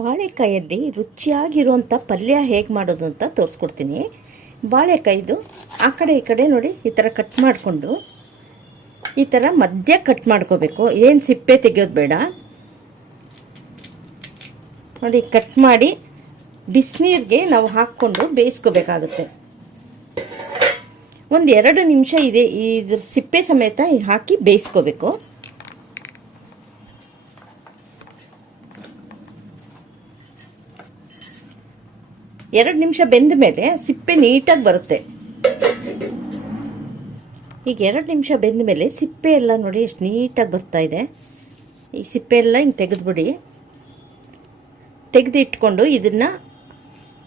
ಬಾಳೆಕಾಯಲ್ಲಿ ರುಚಿಯಾಗಿರುವಂಥ ಪಲ್ಯ ಹೇಗೆ ಮಾಡೋದು ಅಂತ ತೋರಿಸ್ಕೊಡ್ತೀನಿ. ಬಾಳೆಕಾಯ್ದು ಆ ಕಡೆ ಈ ಕಡೆ ನೋಡಿ ಈ ಥರ ಕಟ್ ಮಾಡಿಕೊಂಡು ಈ ಥರ ಮಧ್ಯ ಕಟ್ ಮಾಡ್ಕೋಬೇಕು. ಏನು ಸಿಪ್ಪೆ ತೆಗೆಯೋದು ಬೇಡ ನೋಡಿ. ಕಟ್ ಮಾಡಿ ಬಿಸಿನೀರಿಗೆ ನಾವು ಹಾಕ್ಕೊಂಡು ಬೇಯಿಸ್ಕೋಬೇಕಾಗುತ್ತೆ. ಒಂದು 2 ನಿಮಿಷ ಇದ್ರ ಸಿಪ್ಪೆ ಸಮೇತ ಹಾಕಿ ಬೇಯಿಸ್ಕೋಬೇಕು. ಎರಡು ನಿಮಿಷ ಬೆಂದ ಮೇಲೆ ಸಿಪ್ಪೆ ನೀಟಾಗಿ ಬರುತ್ತೆ. ಈಗ 2 ನಿಮಿಷ ಬೆಂದ ಮೇಲೆ ಸಿಪ್ಪೆ ಎಲ್ಲ ನೋಡಿ ಎಷ್ಟು ನೀಟಾಗಿ ಬರ್ತಾ ಇದೆ. ಈ ಸಿಪ್ಪೆ ಎಲ್ಲ ಹಿಂಗೆ ತೆಗೆದುಬಿಡಿ. ತೆಗೆದು ಇಟ್ಕೊಂಡು ಇದನ್ನು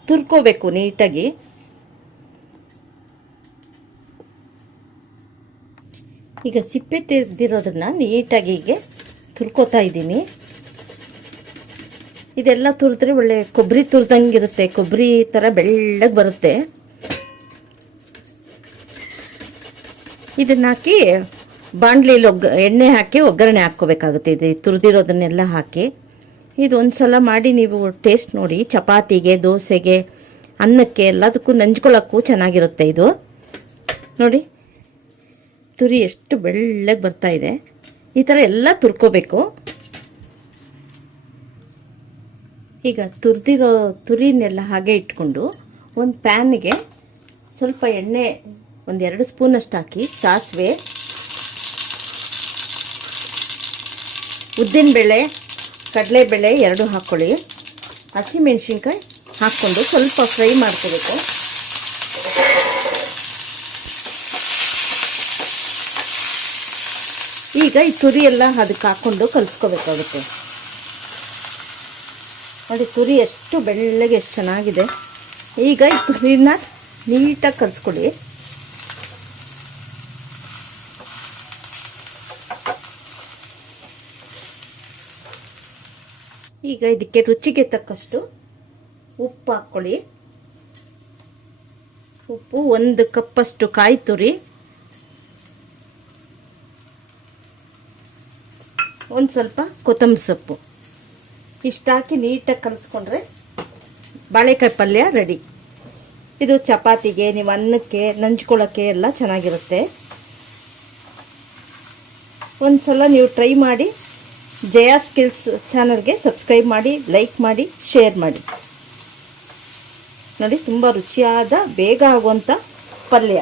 ತುರ್ಕೋಬೇಕು ನೀಟಾಗಿ. ಈಗ ಸಿಪ್ಪೆ ತೆಗೆದಿರೋದನ್ನು ನೀಟಾಗಿ ಹೀಗೆ ತುರ್ಕೋತಾ ಇದ್ದೀನಿ. ಇದೆಲ್ಲ ತುರಿದ್ರೆ ಒಳ್ಳೆ ಕೊಬ್ಬರಿ ತುರಿದಂಗಿರುತ್ತೆ. ಕೊಬ್ಬರಿ ಥರ ಬೆಳ್ಳಗೆ ಬರುತ್ತೆ. ಇದನ್ನ ಹಾಕಿ ಬಾಣಲಿಲಿ ಎಣ್ಣೆ ಹಾಕಿ ಒಗ್ಗರಣೆ ಹಾಕ್ಕೋಬೇಕಾಗುತ್ತೆ. ಇದು ತುರಿದಿರೋದನ್ನೆಲ್ಲ ಹಾಕಿ ಇದು ಒಂದು ಸಲ ಮಾಡಿ ನೀವು ಟೇಸ್ಟ್ ನೋಡಿ. ಚಪಾತಿಗೆ, ದೋಸೆಗೆ, ಅನ್ನಕ್ಕೆ ಎಲ್ಲದಕ್ಕೂ ನಂಚ್ಕೊಳ್ಳೋಕ್ಕೂ ಚೆನ್ನಾಗಿರುತ್ತೆ. ಇದು ನೋಡಿ ತುರಿ ಎಷ್ಟು ಬೆಳ್ಳಗೆ ಬರ್ತಾ ಇದೆ. ಈ ಥರ ಎಲ್ಲ ತುರ್ಕೋಬೇಕು. ಈಗ ತುರಿದಿರೋ ತುರಿನೆಲ್ಲ ಹಾಗೆ ಇಟ್ಕೊಂಡು ಒಂದು ಪ್ಯಾನ್ಗೆ ಸ್ವಲ್ಪ ಎಣ್ಣೆ ಒಂದು 2 ಸ್ಪೂನಷ್ಟು ಹಾಕಿ, ಸಾಸಿವೆ, ಉದ್ದಿನಬೇಳೆ, ಕಡಲೆಬೇಳೆ 2 ಹಾಕ್ಕೊಳ್ಳಿ. ಹಸಿಮೆಣ್ಸಿನ್ಕಾಯಿ ಹಾಕ್ಕೊಂಡು ಸ್ವಲ್ಪ ಫ್ರೈ ಮಾಡ್ಕೋಬೇಕು. ಈಗ ಈ ತುರಿ ಎಲ್ಲ ಅದಕ್ಕೆ ಹಾಕ್ಕೊಂಡು ಕಲಿಸ್ಕೋಬೇಕಾಗುತ್ತೆ. ನೋಡಿ ತುರಿ ಎಷ್ಟು ಬೆಳ್ಳಗೆ ಎಷ್ಟು ಚೆನ್ನಾಗಿದೆ. ಈಗ ಈ ತುರಿನ ನೀಟಾಗಿ ಕಲಿಸ್ಕೊಳ್ಳಿ. ಈಗ ಇದಕ್ಕೆ ರುಚಿಗೆ ತಕ್ಕಷ್ಟು ಉಪ್ಪು ಹಾಕ್ಕೊಳ್ಳಿ. ಉಪ್ಪು, 1 ಕಪ್ಪಷ್ಟು ಕಾಯಿ ತುರಿ, ಒಂದು ಸ್ವಲ್ಪ ಕೊತ್ತಂಬರಿ ಸೊಪ್ಪು ಇಷ್ಟು ಹಾಕಿ ನೀಟಾಗಿ ಕಲಿಸ್ಕೊಂಡ್ರೆ ಬಾಳೆಕಾಯಿ ಪಲ್ಯ ರೆಡಿ. ಇದು ಚಪಾತಿಗೆ, ನೀವು ಅನ್ನಕ್ಕೆ ನಂಚ್ಕೊಳ್ಳೋಕ್ಕೆ ಎಲ್ಲ ಚೆನ್ನಾಗಿರುತ್ತೆ. ಒಂದು ಸಲ ನೀವು ಟ್ರೈ ಮಾಡಿ. ಜಯಾ ಸ್ಕಿಲ್ಸ್ ಚಾನಲ್ಗೆ ಸಬ್ಸ್ಕ್ರೈಬ್ ಮಾಡಿ, ಲೈಕ್ ಮಾಡಿ, ಶೇರ್ ಮಾಡಿ. ನೋಡಿ ತುಂಬ ರುಚಿಯಾದ ಬೇಗ ಆಗುವಂಥ ಪಲ್ಯ.